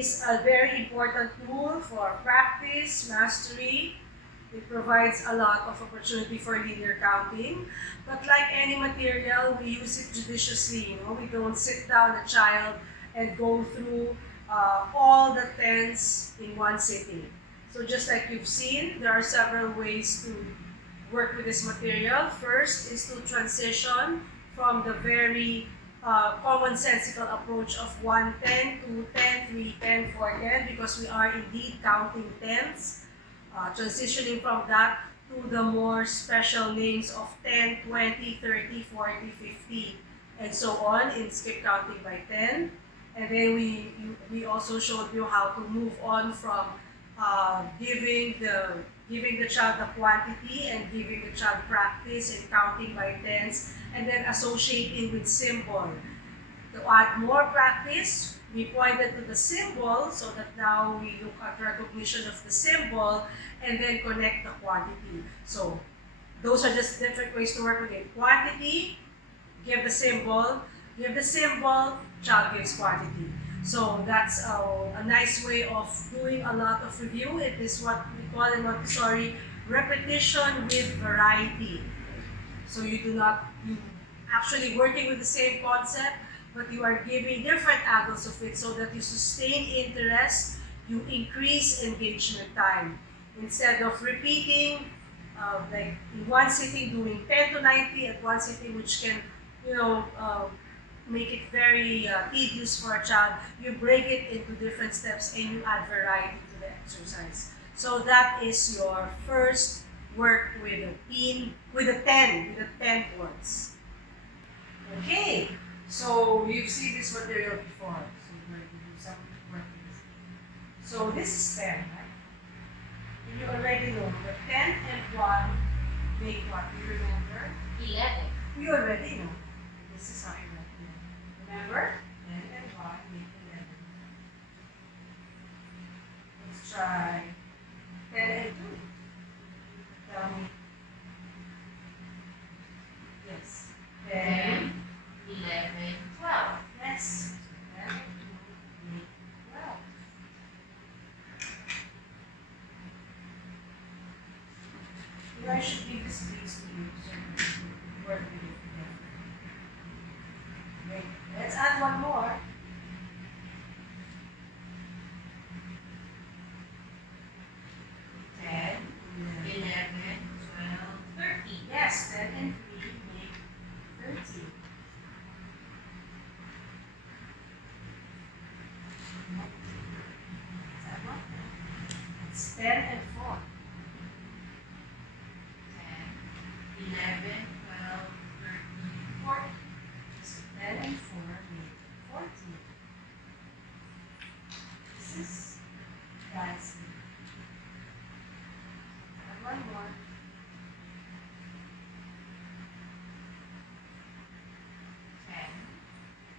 is a very important tool for practice, mastery. It provides a lot of opportunity for linear counting. But like any material, we use it judiciously. We don't sit down a child and go through all the tens in one sitting. So just like you've seen, there are several ways to work with this material. First is to transition from the very commonsensical approach of 110, 210, 310, 410, because we are indeed counting tens. Transitioning from that to the more special names of 10, 20, 30, 40, 50, and so on in skip counting by 10. And then we also showed you how to move on from giving the child the quantity and giving the child practice in counting by tens, and then associating with symbol. To add more practice, we pointed to the symbol so that now we look at recognition of the symbol and then connect the quantity. So those are just different ways to work with it. Quantity, give the symbol, child gives quantity. So that's a nice way of doing a lot of review. It is what we call in Montessori repetition with variety. So you actually working with the same concept, but you are giving different angles of it so that you sustain interest, you increase engagement time. Instead of repeating, like in one sitting doing 10 to 90 at one sitting, which can, make it very tedious for a child, you break it into different steps and you add variety to the exercise. So that is your first work with the 10 words. Okay, so you've seen this material before. So we're going to do some work with this. So this is 10, right? And you already know that 10 and 1 make what? You remember? 11. You already know. This is how you write it. Remember? 10 and 1 make 11. Let's try 10 and 2. Tell me. Yes. 10, 11, 12. yes. 10 and 2 make 12. Maybe I should give this piece to you so you can work with it together. Great. Let's add one more. 10, 11, 12, 13. yes, 10 and 3 make 13. Let's add one. It's 10 and 4. 10, 11, 12, 13, 14. So 10 and 4 make 14. This is guys. Add one more. 10,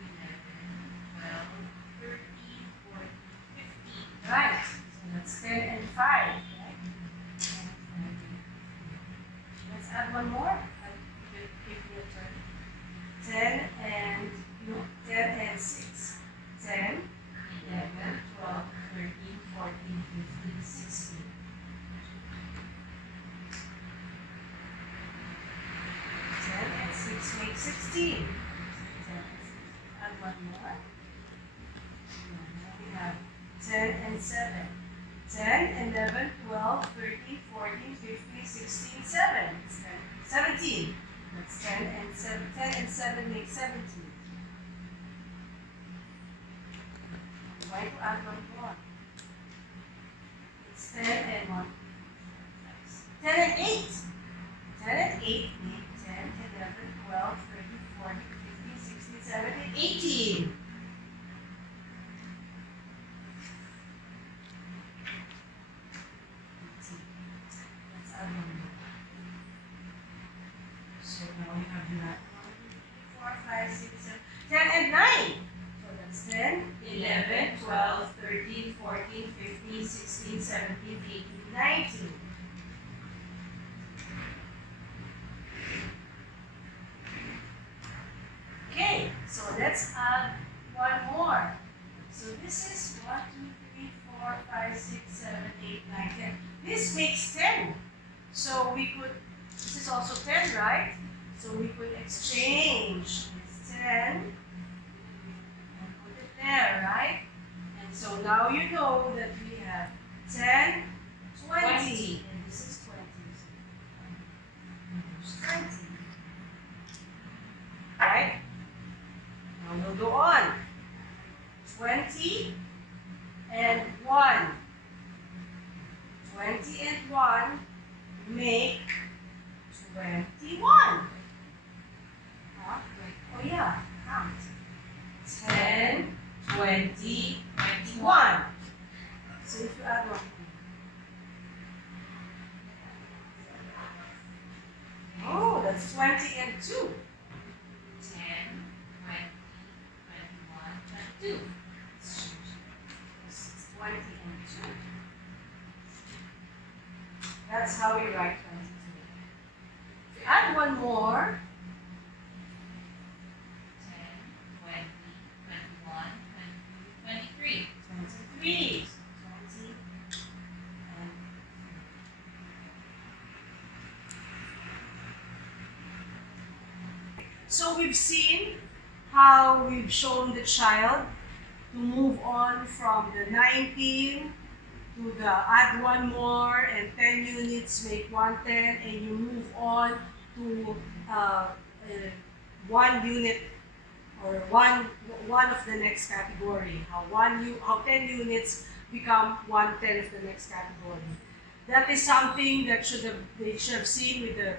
11, 12, 13, 14, 15. Right. So that's 10 and 5. Right? Let's add one more. I'll give you a turn. 10 and 6. 10, 11, 12, 13, 14, 15, 16. 10 and 6 make 16. 10 and 6. Add one more. Now we have 10 and 7. 10, 11, 12, 13, 14, 15, 16, 7. It's 10. 17. That's 10 and 7. 10 and 7 make 17. Why to add one more? It's 10 and 1. 10 and 8. 10 and 8 make 10, 11, 12, 13, 14, 15, 16, 17, 18. Let's add one more. So now we have 9, 4, 5, 6, 7, 10 and 9. So that's 10, 11, 12, 13, 14, 15, 16, 17, 18, 19. Okay, so let's add this makes 10. So we could, this is also 10, right? So we could exchange this 10 and put it there, right? And so now you know that we have 10, 20, 20. and this is 20. There's 20. Right? Now we'll go on. 20 and 1. 20 and 1 make 21. Huh? Oh yeah, count. 10, 20, 21. So if you add 1. Oh, that's 20 and 2. 10, 20, 21, 22. It's 20 and 2. That's how we write 22. If you add one more, 10, 20, 21, 22, 23. 23. 20 and so we've seen how we've shown the child to move on from the 19 to the add one more and 10 units make 110, and you move on to 1 unit or one of the next category. How 10 units become 1/10 of the next category. That is something that they should have seen with the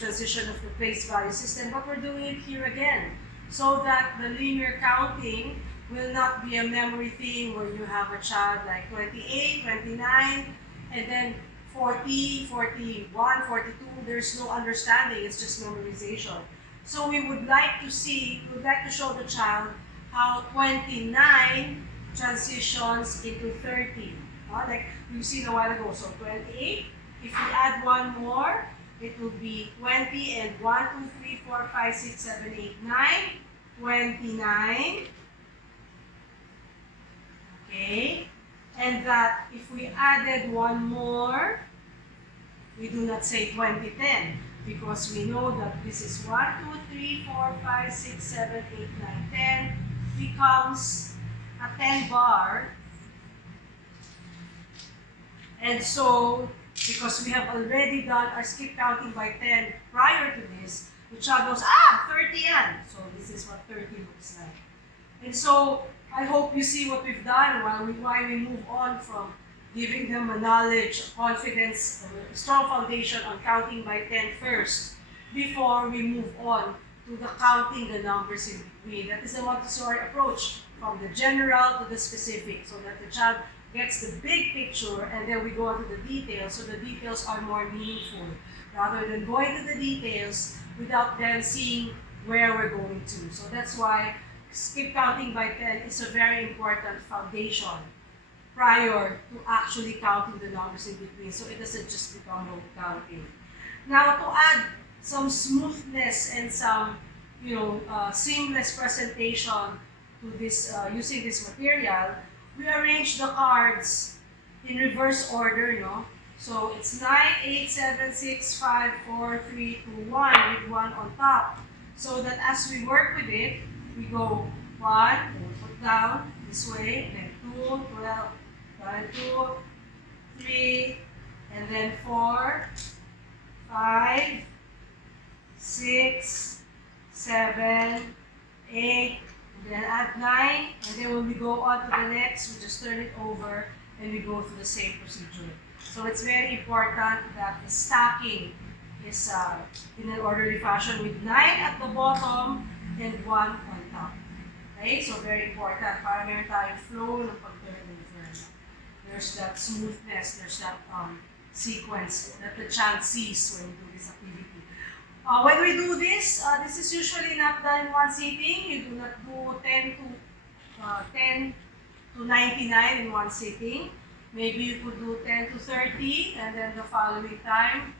transition of the place value system, but we're doing it here again so that the linear counting will not be a memory thing where you have a child like 28, 29, and then 40, 41, 42. There's no understanding, it's just memorization. So we would like to show the child how 29 transitions into 30. Like we've seen a while ago. So 28, if we add one more, it will be 20 and 1, 2, 3, 4, 5, 6, 7, 8, 9. 29. Okay? And that if we added one more, we do not say 2010 because we know that this is 1, 2, 3, 4, 5, 6, 7, 8, 9, 10 becomes a 10 bar. And so, because we have already done our skip counting by 10 prior to this, the child goes, 30 yan. So this is what 30 looks like. And so, I hope you see what we've done why we move on from giving them a knowledge, confidence, a strong foundation on counting by 10 first before we move on to the counting the numbers in between. That is the Montessori approach, from the general to the specific, so that the child gets the big picture and then we go on to the details, so the details are more meaningful rather than going to the details without them seeing where we're going to. So that's why skip counting by 10 is a very important foundation prior to actually counting the numbers in between, so it doesn't just become rote counting. Now, to add some smoothness and some seamless presentation to this using this material, we arrange the cards in reverse order, So it's 9, 8, 7, 6, 5, 4, 3, 2, 1 with 1 on top. So that as we work with it, we go 1, put down this way, and then 2, 12, 2, 3, and then 4, 5, 6, 7, 8, and then add 9, and then when we go on to the next, we just turn it over and we go through the same procedure. So it's very important that the stacking is in an orderly fashion with 9 at the bottom and 1 on top. Okay? So very important. Para meron tayong flow ng pag-turn over. There's that smoothness, there's that sequence that the child sees when we do this activity. When we do this, this is usually not done in one sitting. You do not do 10 to 99 in one sitting. Maybe you could do 10 to 30, and then the following time,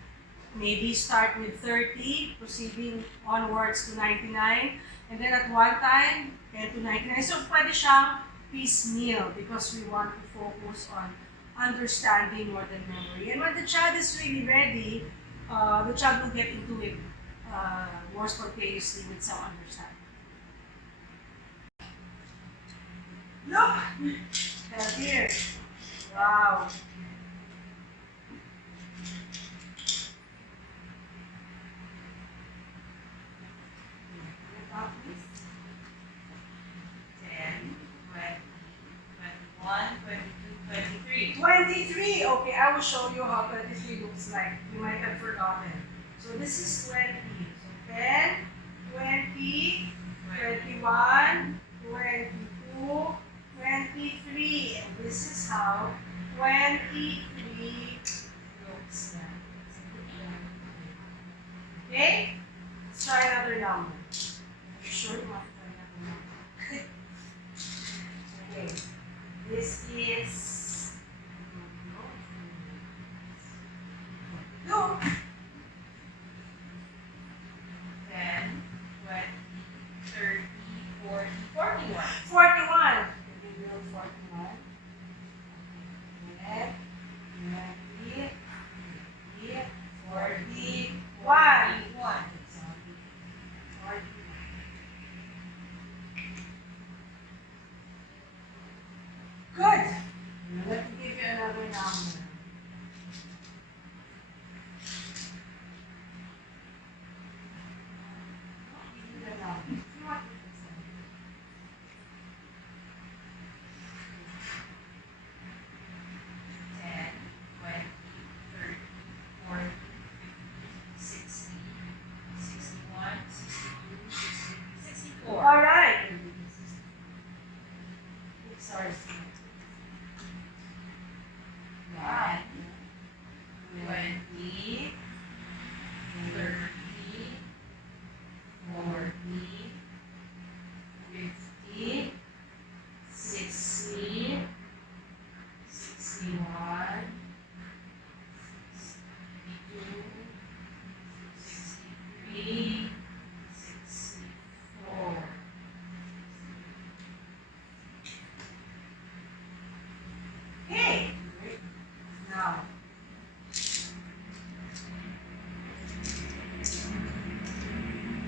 maybe start with 30, proceeding onwards to 99, and then at one time, 10 to 99. So pwede siyang piecemeal because we want to focus on understanding more than memory. And when the child is really ready, the child will get into it more spontaneously with some understanding. Look! Now here. Wow. Up, please. 10, 20, 21, 22, 23. 23. Okay, I will show you how 23 looks like. You might have forgotten. So this is 20. So 10, 20, 21, 22, 23. And this is how 23 looks like. Okay? Let's try another number. Are you sure you want to try another number? Okay. This is no. 10, 20, 30, 40, 41. 41. We will 41. And 20, 41. 41. Good. Let me give you another number. Give you the number. If you want to fix it. 10, 20, 30, 40, 60, 61, 62, 63, 64. All right. Sorry. 1, 20, 30, 40, 50, 60, 61, 62, 63, 64. Hey. Now.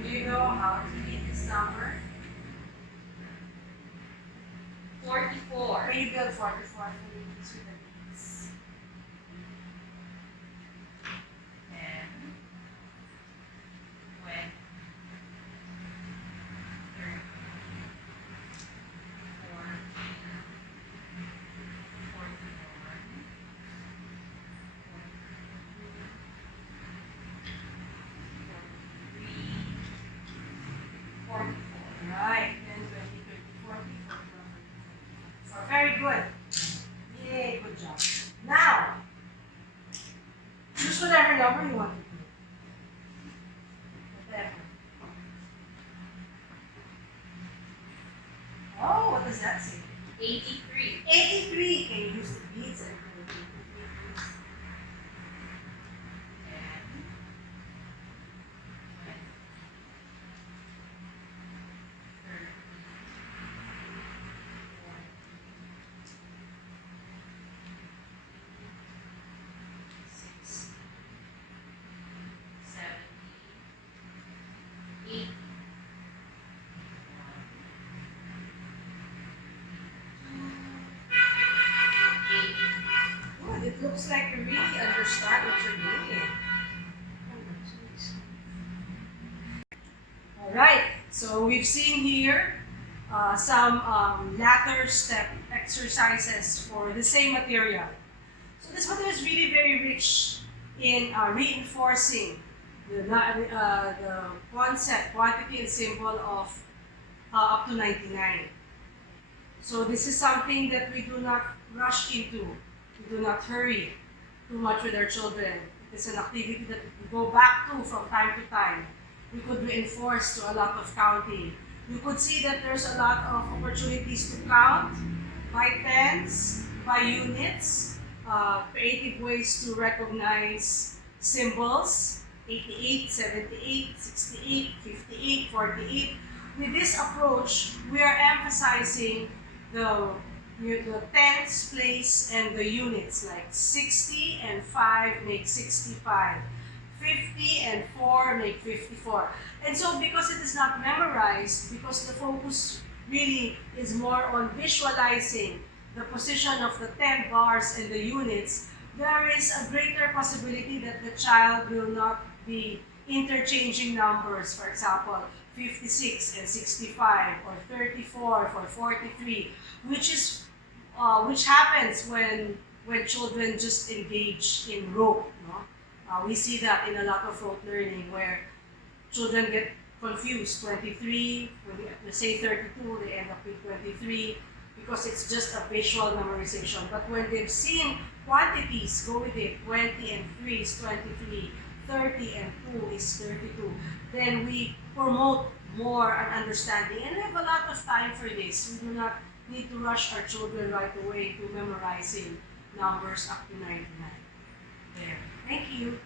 Do you know how to read this number? 44. Can you build 44 for me with the beats? 10, 20, 30, 40, 41, 43, 44. Right. 10, 20, 30, 40, 41, 44. Very good. Yay, good job. Now, choose whatever number you want to do. Whatever. Oh, what does that say? 83. 83. Can you use the beads and put it in the beads? 10, 20, 30, 40, 60, 70, 80, 81, 82, 83. Good. It looks like you really understand what you're doing. All right. So we've seen here some ladder step exercises for the same material. So this material is really very rich in reinforcing the concept, quantity, and symbol of up to 99. So this is something that we do not rush into. We do not hurry too much with our children. It's an activity that we go back to from time to time. We could reinforce to a lot of counting. You could see that there's a lot of opportunities to count by tens, by units, creative ways to recognize symbols, 88, 78, 68, 58, 48. With this approach, we are emphasizing the the tens place and the units, like 60 and 5 make 65. 50 and 4 make 54. And so because it is not memorized, because the focus really is more on visualizing the position of the 10 bars and the units, there is a greater possibility that the child will not be interchanging numbers, for example, 56 and 65 or 34 for 43, which happens when children just engage in rote. No? We see that in a lot of rote learning where children get confused. 23, when they say 32, they end up with 23 because it's just a visual memorization. But when they've seen quantities, go with it. 20 and 3 is 23, 30 and 2 is 32. Then we promote more an understanding. And we have a lot of time for this. We do not need to rush our children right away to memorizing numbers up to 99. There. Thank you.